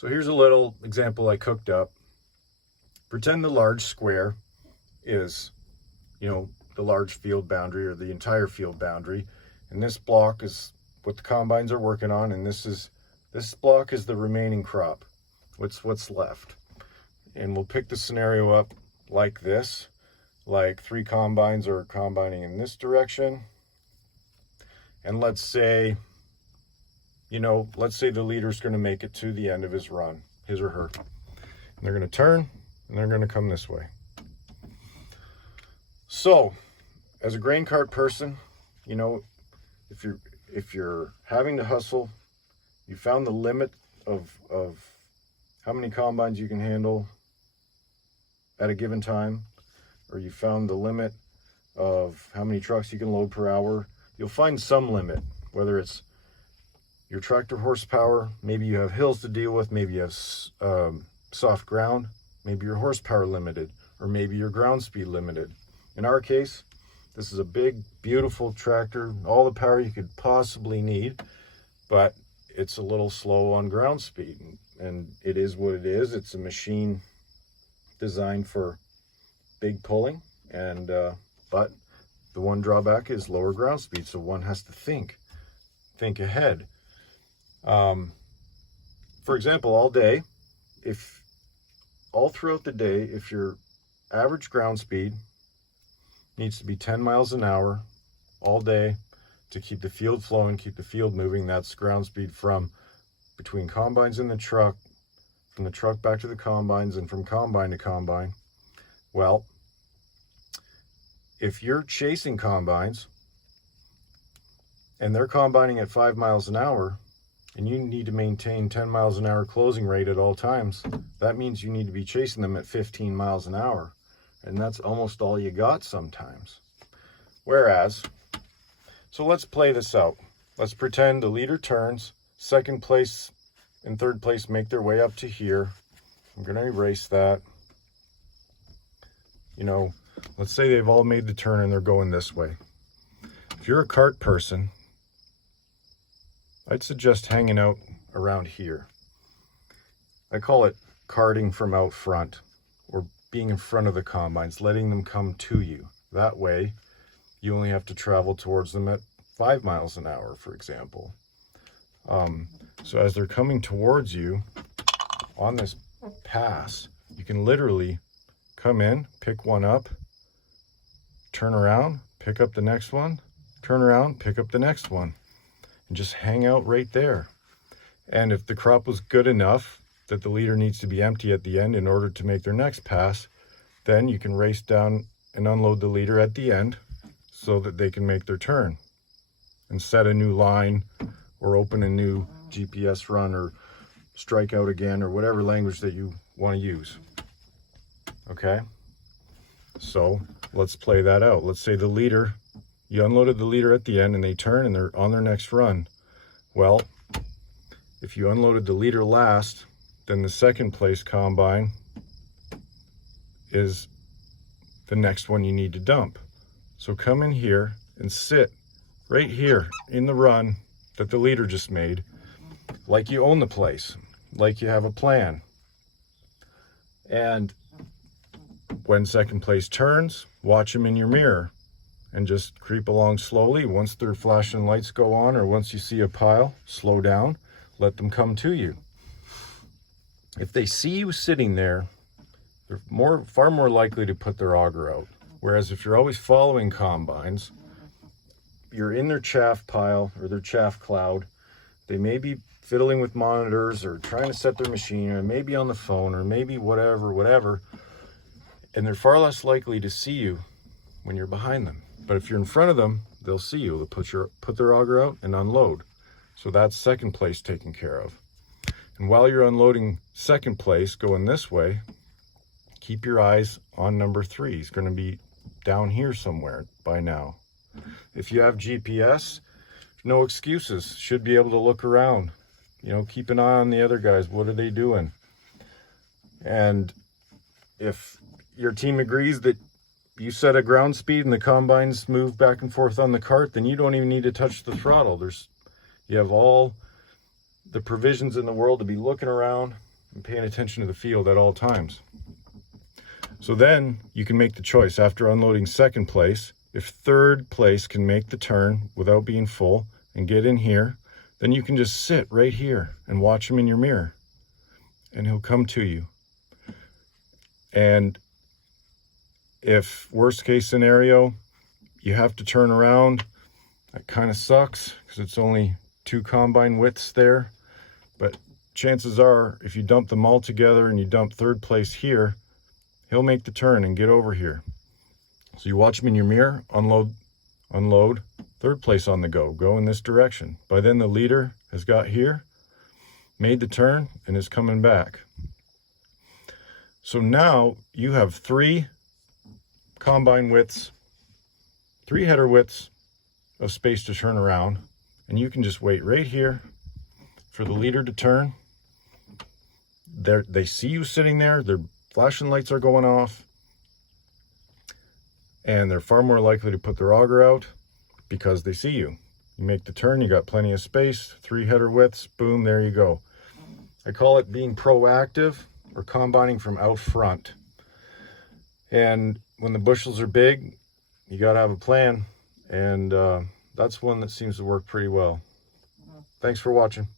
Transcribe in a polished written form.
So here's a little example I cooked up. Pretend the large square is, the large field boundary or the entire field boundary. And this block is what the combines are working on. And this block is the remaining crop. What's left. And we'll pick the scenario up like this, like 3 combines are combining in this direction. And let's say the leader's going to make it to the end of his run, his or her. And they're going to turn and they're going to come this way. So, as a grain cart person, if you're having to hustle, you found the limit of how many combines you can handle at a given time, or you found the limit of how many trucks you can load per hour, you'll find some limit, whether it's your tractor horsepower, maybe you have hills to deal with, maybe you have soft ground, maybe your horsepower limited, or maybe your ground speed limited. In our case, this is a big, beautiful tractor, all the power you could possibly need, but it's a little slow on ground speed, and it is what it is. It's a machine designed for big pulling, and but the one drawback is lower ground speed, so one has to think ahead. For example, all throughout the day, if your average ground speed needs to be 10 miles an hour all day to keep the field flowing, keep the field moving, that's ground speed from between combines and the truck, from the truck back to the combines, and from combine to combine. Well, if you're chasing combines and they're combining at 5 miles an hour and you need to maintain 10 miles an hour closing rate at all times, that means you need to be chasing them at 15 miles an hour. And that's almost all you got sometimes. So let's play this out. Let's pretend the leader turns, second place and third place make their way up to here. I'm going to erase that. Let's say they've all made the turn and they're going this way. If you're a cart person, I'd suggest hanging out around here. I call it carting from out front, or being in front of the combines, letting them come to you. That way, you only have to travel towards them at 5 miles an hour, for example. So as they're coming towards you on this pass, you can literally come in, pick one up, turn around, pick up the next one, turn around, pick up the next one, and just hang out right there. And if the crop was good enough that the leader needs to be empty at the end in order to make their next pass, then you can race down and unload the leader at the end so that they can make their turn and set a new line or open a new GPS run or strike out again, or whatever language that you want to use. Okay? So let's play that out. Let's say you unloaded the leader at the end and they turn and they're on their next run. Well, if you unloaded the leader last, then the second place combine is the next one you need to dump. So come in here and sit right here in the run that the leader just made, like you own the place, like you have a plan. And when second place turns, watch them in your mirror and just creep along slowly. Once their flashing lights go on, or once you see a pile, slow down, let them come to you. If they see you sitting there, they're far more likely to put their auger out. Whereas if you're always following combines, you're in their chaff pile or their chaff cloud. They may be fiddling with monitors or trying to set their machine, or maybe on the phone, or maybe whatever. And they're far less likely to see you when you're behind them. But if you're in front of them, they'll see you. They'll put their auger out and unload. So that's second place taken care of. And while you're unloading second place, going this way, keep your eyes on number 3. He's going to be down here somewhere by now. If you have GPS, no excuses. Should be able to look around. Keep an eye on the other guys. What are they doing? And if your team agrees that you set a ground speed and the combines move back and forth on the cart, then you don't even need to touch the throttle. You have all the provisions in the world to be looking around, and paying attention to the field at all times. So then you can make the choice after unloading second place. If third place can make the turn without being full and get in here, then you can just sit right here and watch him in your mirror, and he'll come to you. And if worst case scenario, you have to turn around, that kind of sucks because it's only 2 combine widths there. But chances are, if you dump them all together and you dump third place here, he'll make the turn and get over here. So you watch him in your mirror, unload, third place on the go in this direction. By then the leader has got here, made the turn, and is coming back. So now you have 3 combine widths, 3 header widths of space to turn around, and you can just wait right here for the leader to turn. They see you sitting there, their flashing lights are going off, and they're far more likely to put their auger out because they see you. You make the turn, you got plenty of space, 3 header widths, boom, there you go. I call it being proactive or combining from out front. And when the bushels are big, you got to have a plan, and that's one that seems to work pretty well. Thanks for watching.